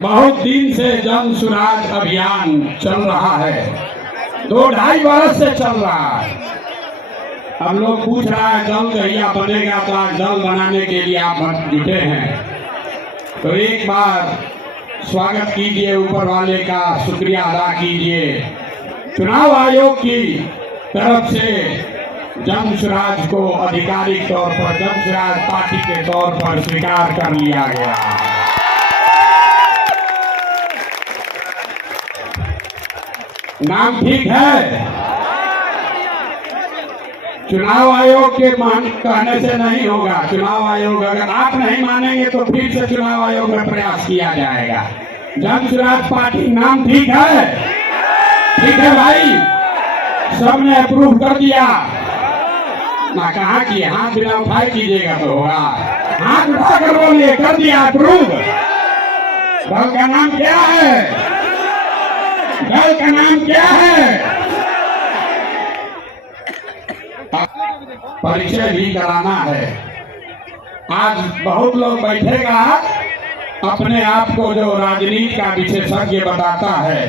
बहुत दिन से जन सुराज अभियान चल रहा है, 2-2.5 वर्ष से चल रहा है। हम लोग पूछ रहा है जल कहिया बनेगा, तो आज जल बनाने के लिए आप जुटे हैं। तो एक बार स्वागत कीजिए, ऊपर वाले का शुक्रिया अदा कीजिए। चुनाव आयोग की तरफ से जन सुराज को आधिकारिक तौर पर जन सुराज पार्टी के तौर पर स्वीकार कर लिया गया। नाम ठीक है? चुनाव आयोग के कहने से नहीं होगा। चुनाव आयोग, अगर आप नहीं मानेंगे तो फिर से चुनाव आयोग में प्रयास किया जाएगा। जन सुराज पार्टी नाम ठीक है? ठीक है भाई, सबने अप्रूव कर दिया ना? कहा कि हाथ बिना उठाए कीजिएगा तो होगा। हाथ उठाकर बोलिए, कर दिया अप्रूव। दल का नाम क्या है? दल का नाम क्या है? परिचय भी कराना है। आज बहुत लोग बैठेगा, अपने आप को जो राजनीति का विशेषज्ञ बताता है।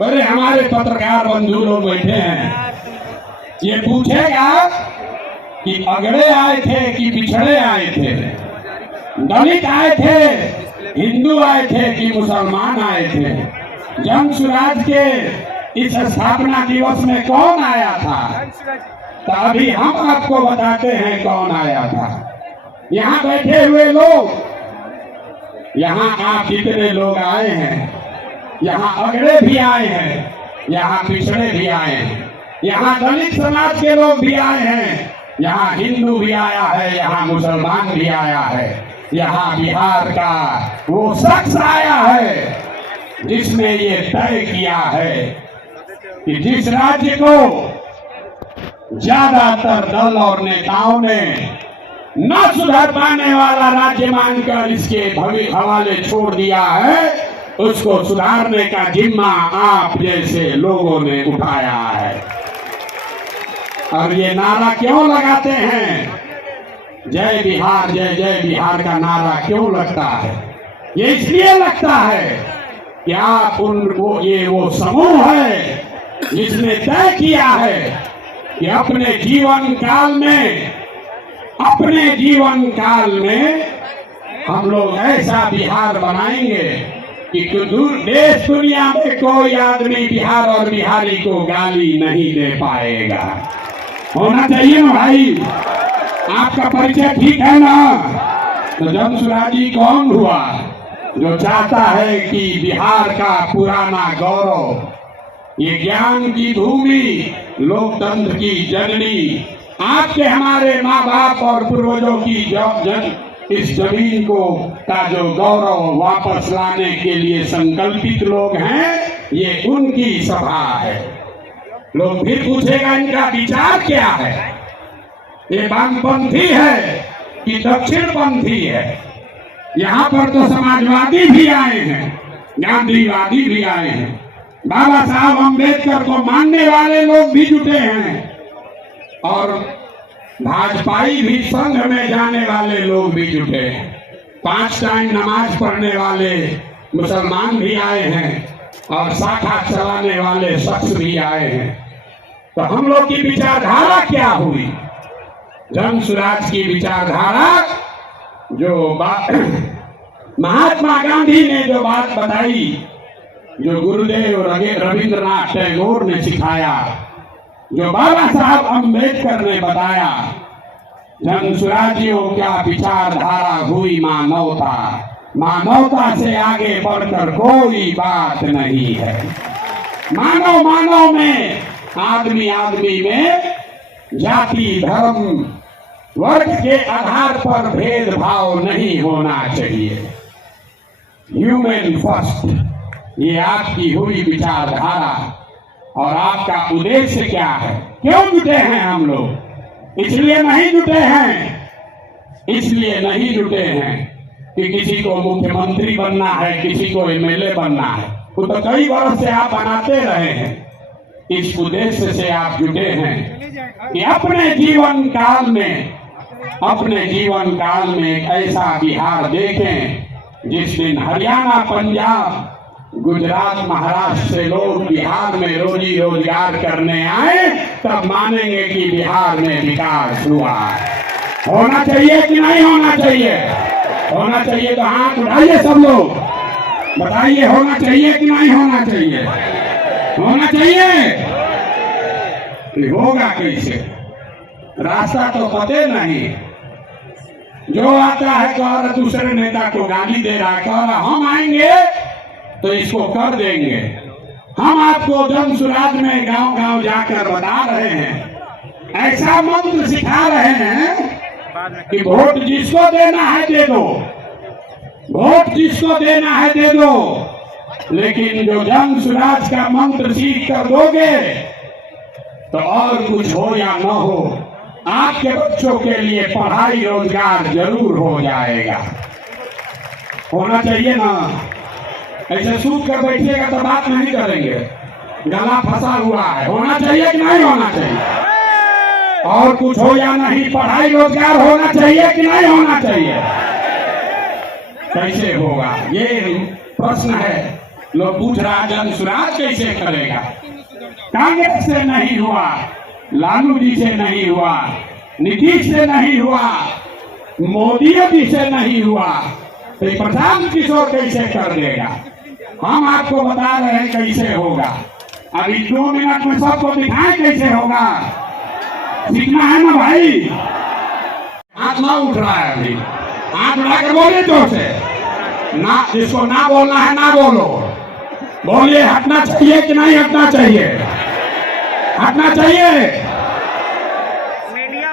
बड़े हमारे पत्रकार बंधु लोग बैठे हैं, ये पूछेगा कि अगड़े आए थे कि पिछड़े आए थे, दलित आए थे, हिंदू आए थे कि मुसलमान आए थे। जन सुराज के इस स्थापना दिवस में कौन आया था? तो अभी हम आपको बताते हैं कौन आया था। यहाँ बैठे हुए लोग, यहाँ आप जितने लोग आए हैं, यहाँ अगड़े भी आए हैं, यहाँ पिछड़े भी आए हैं, यहाँ दलित समाज के लोग भी आए हैं, यहाँ हिंदू भी आया है, यहाँ मुसलमान भी आया है, यहाँ बिहार का वो शख्स आया है जिसने ये तय किया है कि जिस राज्य को ज्यादातर दल और नेताओं ने न सुधर पाने वाला राज्य मानकर इसके हवाले छोड़ दिया है, उसको सुधारने का जिम्मा आप जैसे लोगों ने उठाया है। और ये नारा क्यों लगाते हैं? जय बिहार, जय जय बिहार का नारा क्यों लगता है? ये इसलिए लगता है कि आप ये वो समूह है जिसने तय किया है कि अपने जीवन काल में हम लोग ऐसा बिहार बनाएंगे कि देश दुनिया में कोई आदमी बिहार और बिहारी को गाली नहीं दे पाएगा। होना चाहिए ना भाई? आपका परिचय ठीक है ना? तो जन सुराजी कौन हुआ? जो चाहता है कि बिहार का पुराना गौरव, ये ज्ञान की भूमि, लोकतंत्र की जननी, आपके हमारे माँ बाप और पूर्वजों की इस जमीन को का जो गौरव वापस लाने के लिए संकल्पित लोग हैं, ये उनकी सभा है। लोग फिर पूछेगा इनका विचार क्या है? ये वामपंथी है कि दक्षिणपंथी है? यहाँ पर तो समाजवादी भी आए हैं, गांधीवादी भी आए हैं, बाबा साहब अम्बेडकर को मानने वाले लोग भी जुटे हैं, और भाजपाई भी संघ में जाने वाले लोग भी जुटे हैं। 5 टाइम नमाज पढ़ने वाले मुसलमान भी आए हैं, और शाखा चलाने वाले शख्स भी आए हैं। तो हम लोग की विचारधारा क्या हुई? जन सुराज की विचारधारा, जो महात्मा गांधी ने जो बात बताई, जो गुरुदेव रविंद्रनाथ टैगोर ने सिखाया, जो बाबा साहब अम्बेडकर ने बताया, जन सुराजियों क्या विचारधारा हुई मानवता। मानवता से आगे बढ़कर कोई बात नहीं है। मानव में, आदमी में जाति, धर्म, वर्ग के आधार पर भेदभाव नहीं होना चाहिए। ह्यूमन फर्स्ट, ये आपकी हुई विचारधारा। और आपका उद्देश्य क्या है? क्यों जुटे हैं हम लोग? इसलिए नहीं जुटे हैं कि किसी को मुख्यमंत्री बनना है, किसी को एमएलए बनना है। वो तो कई वर्ष से आप बनाते रहे हैं। इस उद्देश्य से आप जुटे हैं कि अपने जीवन काल में एक ऐसा बिहार देखें जिस दिन हरियाणा, पंजाब, गुजरात, महाराष्ट्र से लोग बिहार में रोजी रोजगार करने आए, तब मानेंगे कि बिहार में विकास हुआ। होना चाहिए कि नहीं होना चाहिए? होना चाहिए तो हाथ उठाइए सब लोग, बताइए होना चाहिए कि नहीं होना चाहिए? होना चाहिए। होगा कैसे? रास्ता तो पते नहीं। जो आता है कह रहा दूसरे नेता को गाली दे रहा है, कह रहा हम आएंगे तो इसको कर देंगे। हम आपको जन सुराज में गांव गांव जाकर बता रहे हैं, ऐसा मंत्र सिखा रहे हैं कि वोट जिसको देना है दे दो, वोट जिसको देना है दे दो, लेकिन जो जन सुराज का मंत्र सीख कर दोगे तो और कुछ हो या न हो, आपके बच्चों के लिए पढ़ाई रोजगार जरूर हो जाएगा। होना चाहिए ना? ऐसे सूख कर बैठिएगा तो बात नहीं करेंगे, गला फंसा हुआ है। होना चाहिए कि नहीं होना चाहिए? और कुछ हो या नहीं, पढ़ाई रोजगार होना चाहिए कि नहीं होना चाहिए? कैसे होगा ये प्रश्न है। लोग पूछ रहा जन सुराज कैसे करेगा? कांग्रेस से नहीं हुआ, लालू जी से नहीं हुआ, नीतीश से नहीं हुआ, मोदी जी से नहीं हुआ, तो प्रशांत किशोर कैसे कर देगा? हम आपको बता रहे हैं कैसे होगा। अभी 2 मिनट में सबको दिखाएं कैसे होगा। सीखना है ना भाई? हाथ ना उठ रहा है, अभी हाथ उठाकर बोलिए जोर से ना। जिसको ना बोलना है ना बोलो, बोलिए हटना चाहिए कि नहीं हटना चाहिए? हटना चाहिए।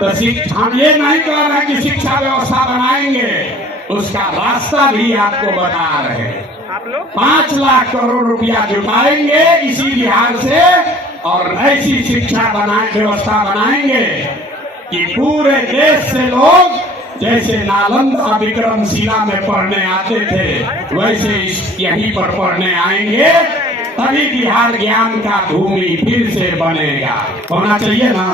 तो हम ये नहीं कह रहे कि शिक्षा व्यवस्था बनाएंगे, उसका रास्ता भी आपको बता रहे हैं। 5 लाख करोड़ रुपया जुटाएंगे इसी बिहार से, और ऐसी शिक्षा व्यवस्था बनाएंगे कि पूरे देश से लोग जैसे नालंदा विक्रमशिला में पढ़ने आते थे, वैसे यहीं पर पढ़ने आएंगे, तभी बिहार ज्ञान का भूमि फिर से बनेगा। होना चाहिए ना?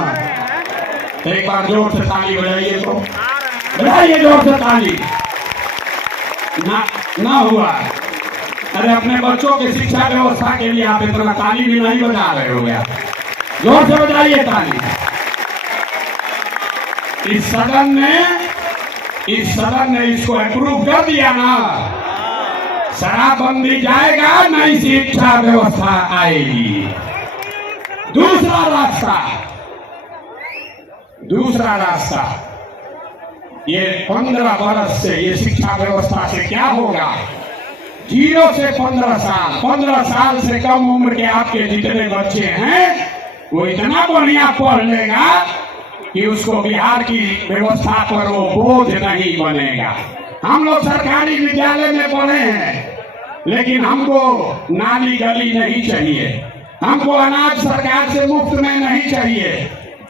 एक बार जोर से ताली बजाइए, तो बजाइए जोर से ताली। ना हुआ। अरे अपने बच्चों की शिक्षा व्यवस्था के लिए आप इतना ताली भी नहीं बजा रहे हो गया। जोर से बजाइए ताली। इस सदन ने इसको अप्रूव कर दिया ना, शराबबंदी जाएगा, नई शिक्षा व्यवस्था आएगी। दूसरा रास्ता ये 15 वर्ष से ये शिक्षा व्यवस्था से क्या होगा? 0 से 15 साल से कम उम्र के आपके जितने बच्चे हैं, वो इतना बढ़िया पढ़ लेगा कि उसको बिहार की व्यवस्था पर वो बोझ नहीं बनेगा। हम लोग सरकारी विद्यालय में पढ़े हैं, लेकिन हमको नाली गली नहीं चाहिए, हमको अनाज सरकार से मुफ्त में नहीं चाहिए,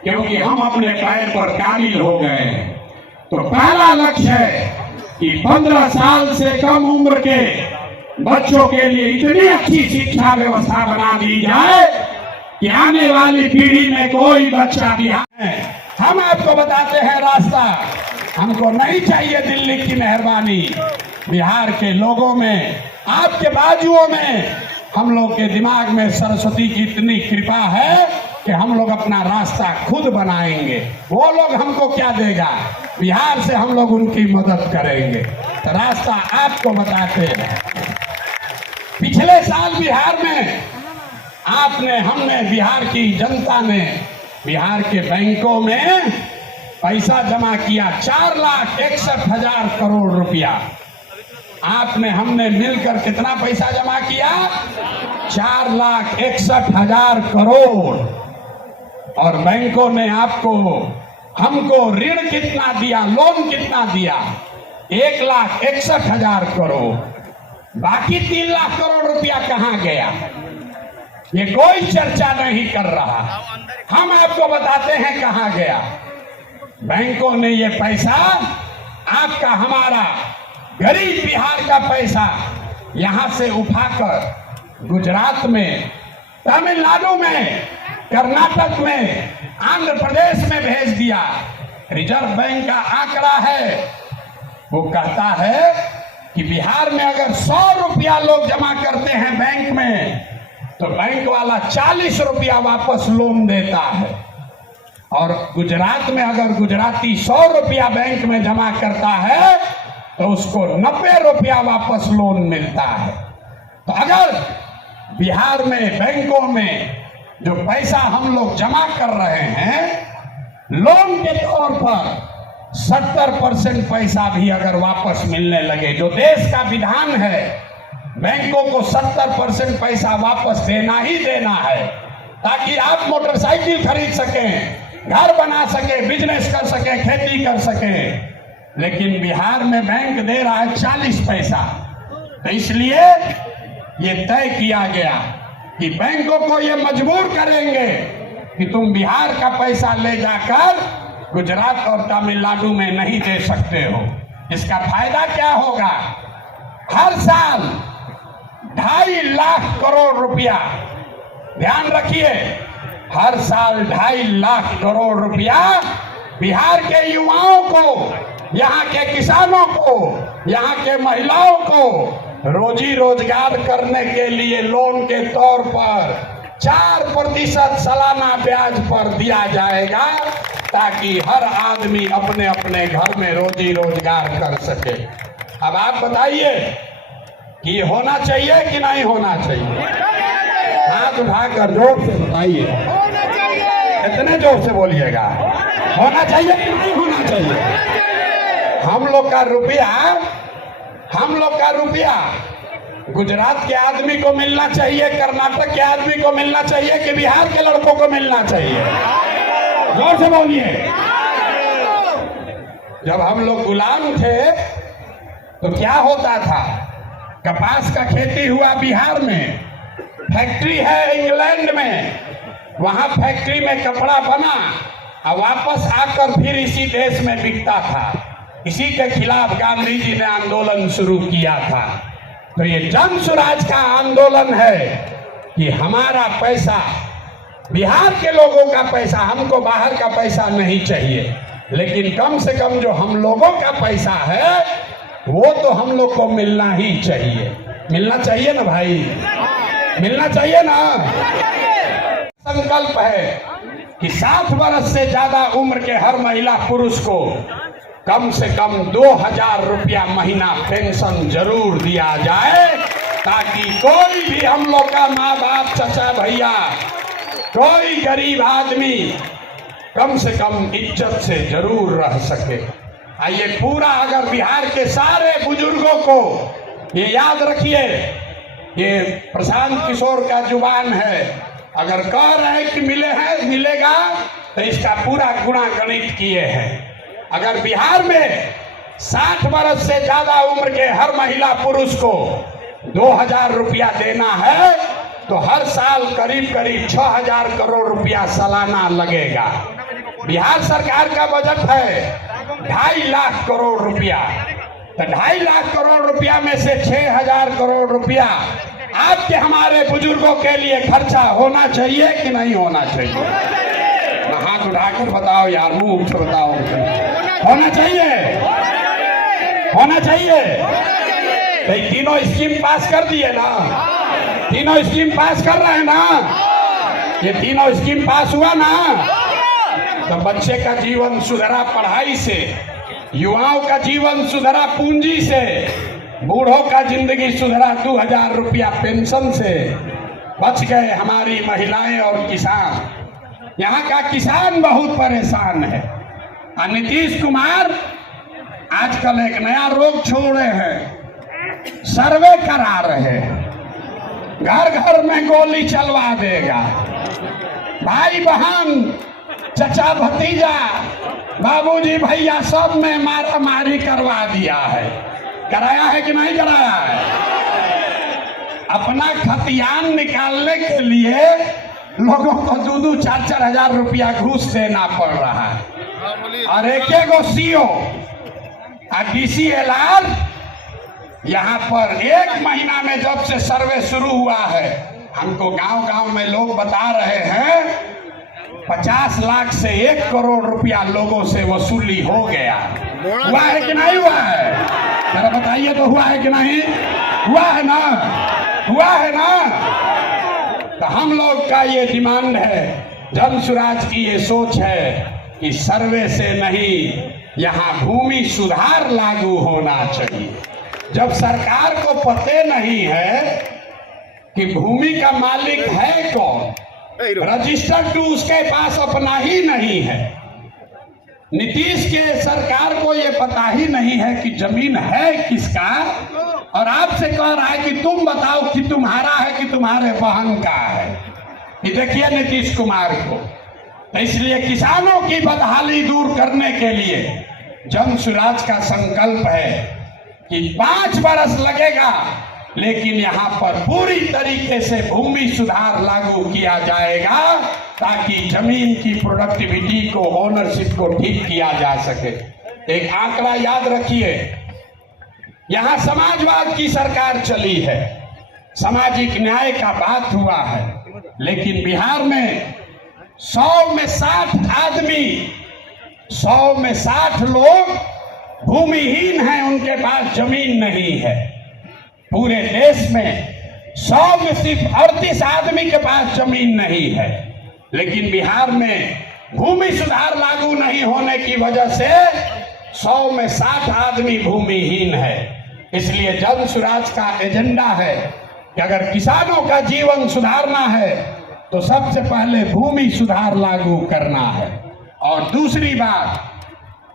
क्योंकि हम अपने पैर पर काबिल हो गए हैं। तो पहला लक्ष्य है कि 15 साल से कम उम्र के बच्चों के लिए इतनी अच्छी शिक्षा व्यवस्था बना दी जाए कि आने वाली पीढ़ी में कोई बच्चा बिहार है। हम आपको बताते हैं रास्ता। हमको नहीं चाहिए दिल्ली की मेहरबानी। बिहार के लोगों में, आपके बाजुओं में, हम लोग के दिमाग में सरस्वती की इतनी कृपा है कि हम लोग अपना रास्ता खुद बनाएंगे। वो लोग हमको क्या देगा? बिहार से हम लोग उनकी मदद करेंगे। तो रास्ता आपको बताते हैं। पिछले साल बिहार में हमने बिहार की जनता ने बिहार के बैंकों में पैसा जमा किया, 4,61,000 करोड़ रुपया। हमने मिलकर कितना पैसा जमा किया? 4,61,000 करोड़। और बैंकों ने हमको ऋण कितना दिया, लोन कितना दिया? 1,61,000 करोड़। बाकी 3 लाख करोड़ रुपया कहाँ गया? ये कोई चर्चा नहीं कर रहा। हम आपको बताते हैं कहाँ गया। बैंकों ने ये पैसा, आपका हमारा गरीब बिहार का पैसा यहां से उठाकर गुजरात में, तमिलनाडु में, कर्नाटक में, आंध्र प्रदेश में भेज दिया। रिजर्व बैंक का आंकड़ा है, वो कहता है कि बिहार में अगर 100 रुपया लोग जमा करते हैं बैंक में तो बैंक वाला 40 रुपया वापस लोन देता है, और गुजरात में अगर गुजराती 100 रुपया बैंक में जमा करता है तो उसको 90 रुपया वापस लोन मिलता है। तो अगर बिहार में बैंकों में जो पैसा हम लोग जमा कर रहे हैं लोन के तौर पर 70% पैसा भी अगर वापस मिलने लगे, जो देश का विधान है बैंकों को 70% पैसा वापस देना ही देना है, ताकि आप मोटरसाइकिल खरीद सकें, घर बना सकें, बिजनेस कर सकें, खेती कर सकें। लेकिन बिहार में बैंक दे रहा है 40 पैसा। तो इसलिए ये तय किया गया कि बैंकों को ये मजबूर करेंगे कि तुम बिहार का पैसा ले जाकर गुजरात और तमिलनाडु में नहीं दे सकते हो। इसका फायदा क्या होगा? हर साल 2.5 लाख करोड़ रुपया, ध्यान रखिए, हर साल 2.5 लाख करोड़ रुपया बिहार के युवाओं को, यहाँ के किसानों को, यहाँ के महिलाओं को रोजी रोजगार करने के लिए लोन के तौर पर 4% सालाना ब्याज पर दिया जाएगा, ताकि हर आदमी अपने अपने घर में रोजी रोजगार कर सके। अब आप बताइए कि होना चाहिए कि नहीं होना चाहिए? हाथ उठाकर जोर से बताइए, इतने जोर से बोलिएगा, होना चाहिए कि नहीं होना चाहिए? हम लोग का रुपया गुजरात के आदमी को मिलना चाहिए, कर्नाटक के आदमी को मिलना चाहिए कि बिहार के लड़कों को मिलना चाहिए? जोर से बोलिए। जब हम लोग गुलाम थे तो क्या होता था? कपास का खेती हुआ बिहार में, फैक्ट्री है इंग्लैंड में, वहां फैक्ट्री में कपड़ा बना और वापस आकर फिर इसी देश में बिकता था। इसी के खिलाफ गांधी जी ने आंदोलन शुरू किया था। तो ये जन स्वराज का आंदोलन है कि हमारा पैसा, बिहार के लोगों का पैसा, हमको बाहर का पैसा नहीं चाहिए, लेकिन कम से कम जो हम लोगों का पैसा है वो तो हम लोग को मिलना ही चाहिए। मिलना चाहिए ना भाई, मिलना चाहिए ना। संकल्प है कि 60 वर्ष से ज्यादा उम्र के हर महिला पुरुष को कम से कम 2000 रुपया महीना पेंशन जरूर दिया जाए, ताकि कोई भी हम लोग का माँ बाप, चाचा, भैया, कोई गरीब आदमी कम से कम इज्जत से जरूर रह सके। आइए पूरा अगर बिहार के सारे बुजुर्गों को ये याद रखिए, ये प्रशांत किशोर का जुबान है, अगर कह रहे हैं कि मिले हैं मिलेगा तो इसका पूरा गुणा गणित किए हैं। अगर बिहार में 60 वर्ष से ज्यादा उम्र के हर महिला पुरुष को 2000 रुपया देना है तो हर साल करीब करीब 6000 करोड़ रुपया सालाना लगेगा। बिहार सरकार का बजट है 2.5 लाख करोड़ रुपया, तो 2.5 लाख करोड़ रुपया में से 6000 करोड़ रुपया आपके हमारे बुजुर्गों के लिए खर्चा होना चाहिए कि नहीं होना चाहिए? हाथ उठाकर बताओ यार, मुंह से बताओ। होना चाहिए, होना चाहिए। तो तीनों स्कीम पास कर दिए ना, तीनों स्कीम पास कर रहे हैं ना, ये तीनों स्कीम पास हुआ ना, तो बच्चे का जीवन सुधरा पढ़ाई से, युवाओं का जीवन सुधरा पूंजी से, बूढ़ों का जिंदगी सुधरा 2000 रुपया पेंशन से, बच गए हमारी महिलाएं और किसान। यहाँ का किसान बहुत परेशान है। नीतीश कुमार आजकल एक नया रोग छोड़े हैं, सर्वे करा रहे हैं, घर घर में गोली चलवा देगा। भाई बहन, चचा भतीजा, बाबूजी भैया सब में मारा मारी करवा दिया है। कराया है कि नहीं कराया है? अपना खतियान निकालने के लिए लोगों को 2-2, 4-4 हजार रुपया घूस देना पड़ रहा है। और एक सीओ DCLR यहाँ पर 1 महीना में जब से सर्वे शुरू हुआ है, हमको गांव-गांव में लोग बता रहे हैं 50 लाख से 1 करोड़ रुपया लोगों से वसूली हो गया। हुआ है कि नहीं हुआ है? जरा बताइए तो, हुआ है कि नहीं? हुआ है ना? हुआ है ना? तो हम लोग का ये डिमांड है, जन स्वराज की ये सोच है कि सर्वे से नहीं, यहाँ भूमि सुधार लागू होना चाहिए। जब सरकार को पते नहीं है कि भूमि का मालिक है कौन, रजिस्टर्ड टू उसके पास अपना ही नहीं है। नीतीश के सरकार को ये पता ही नहीं है कि जमीन है किसका, और आपसे कह रहा है कि तुम बताओ कि तुम्हारा है कि तुम्हारे बहन का है। ये देखिए नीतीश कुमार को। तो इसलिए किसानों की बदहाली दूर करने के लिए जन स्वराज का संकल्प है कि 5 बरस लगेगा, लेकिन यहाँ पर पूरी तरीके से भूमि सुधार लागू किया जाएगा ताकि जमीन की प्रोडक्टिविटी को, ओनरशिप को ठीक किया जा सके। एक आंकड़ा याद रखिए, यहाँ समाजवाद की सरकार चली है, सामाजिक न्याय का बात हुआ है, लेकिन बिहार में 100 में 60 आदमी, 100 में 60 लोग भूमिहीन हैं, उनके पास जमीन नहीं है। पूरे देश में 100 में सिर्फ 38 आदमी के पास जमीन नहीं है, लेकिन बिहार में भूमि सुधार लागू नहीं होने की वजह से 100 में 60 आदमी भूमिहीन है। इसलिए जन स्वराज का एजेंडा है कि अगर किसानों का जीवन सुधारना है तो सबसे पहले भूमि सुधार लागू करना है। और दूसरी बात,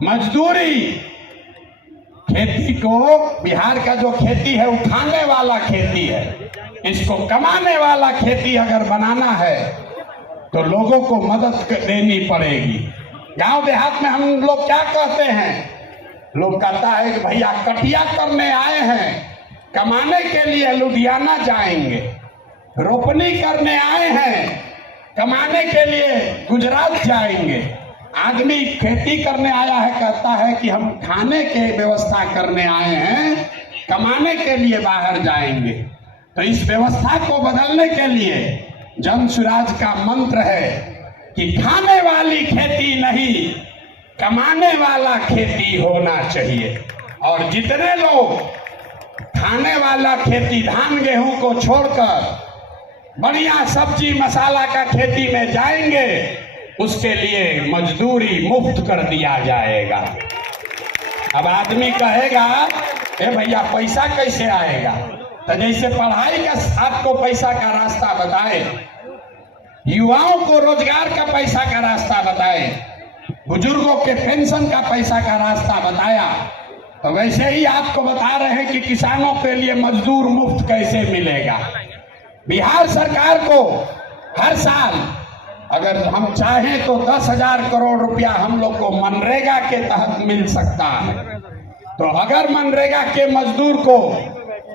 मजदूरी, खेती को, बिहार का जो खेती है वो खाने वाला खेती है, इसको कमाने वाला खेती अगर बनाना है तो लोगों को मदद देनी पड़ेगी। गांव देहात में हम लोग क्या कहते हैं, लोग कहता है कि भैया कटिया करने आए हैं, कमाने के लिए लुधियाना जाएंगे, रोपनी करने आए हैं, कमाने के लिए गुजरात जाएंगे। आदमी खेती करने आया है, कहता है कि हम खाने के व्यवस्था करने आए हैं, कमाने के लिए बाहर जाएंगे। तो इस व्यवस्था को बदलने के लिए जन स्वराज का मंत्र है कि खाने वाली खेती नहीं, कमाने वाला खेती होना चाहिए। और जितने लोग खाने वाला खेती, धान गेहूं को छोड़कर बढ़िया सब्जी मसाला का खेती में जाएंगे, उसके लिए मजदूरी मुफ्त कर दिया जाएगा। अब आदमी कहेगा ए भैया पैसा कैसे आएगा, तो जैसे पढ़ाई का आपको पैसा का रास्ता बताए, युवाओं को रोजगार का पैसा का रास्ता बताए, बुजुर्गों के पेंशन का पैसा का रास्ता बताया, तो वैसे ही आपको बता रहे हैं कि किसानों के लिए मजदूर मुफ्त कैसे मिलेगा। बिहार सरकार को हर साल अगर हम चाहें तो 10,000 करोड़ रुपया हम लोग को मनरेगा के तहत मिल सकता है। तो अगर मनरेगा के मजदूर को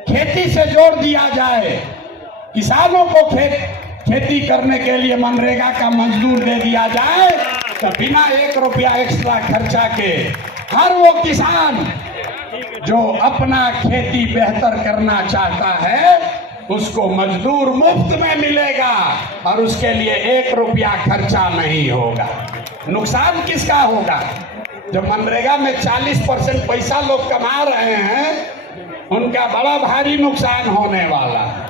खेती से जोड़ दिया जाए, किसानों को खेती करने के लिए मनरेगा का मजदूर दे दिया जाए, तो बिना 1 रुपया एक्स्ट्रा खर्चा के हर वो किसान जो अपना खेती बेहतर करना चाहता है उसको मजदूर मुफ्त में मिलेगा और उसके लिए 1 रुपया खर्चा नहीं होगा। नुकसान किसका होगा? जो मनरेगा में 40% पैसा लोग कमा रहे हैं, उनका बड़ा भारी नुकसान होने वाला है,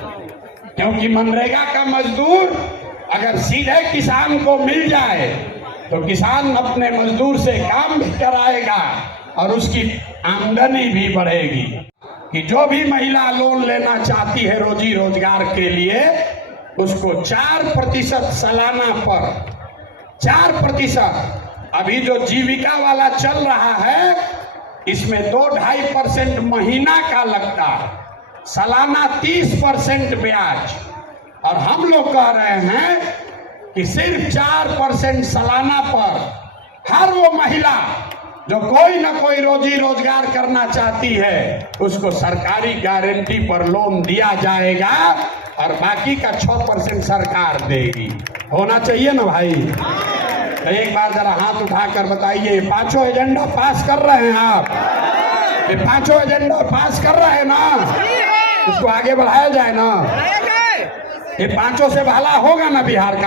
क्योंकि मनरेगा का मजदूर अगर सीधे किसान को मिल जाए तो किसान अपने मजदूर से काम भी कराएगा और उसकी आमदनी भी बढ़ेगी। कि जो भी महिला लोन लेना चाहती है रोजी रोजगार के लिए, उसको 4% सालाना पर 4%, अभी जो जीविका वाला चल रहा है इसमें 2-2.5% महीना का लगता है, सालाना 30% ब्याज। और हम लोग कह रहे हैं कि सिर्फ 4% सालाना पर हर वो महिला जो कोई ना कोई रोजी रोजगार करना चाहती है उसको सरकारी गारंटी पर लोन दिया जाएगा और बाकी का 6% सरकार देगी। होना चाहिए ना भाई? तो एक बार जरा हाथ उठाकर बताइए, ये 5 एजेंडा पास कर रहे हैं आप? ये 5 एजेंडा पास कर रहे हैं ना? इसको आगे बढ़ाया जाए ना? ये 5 से भला होगा ना बिहार का?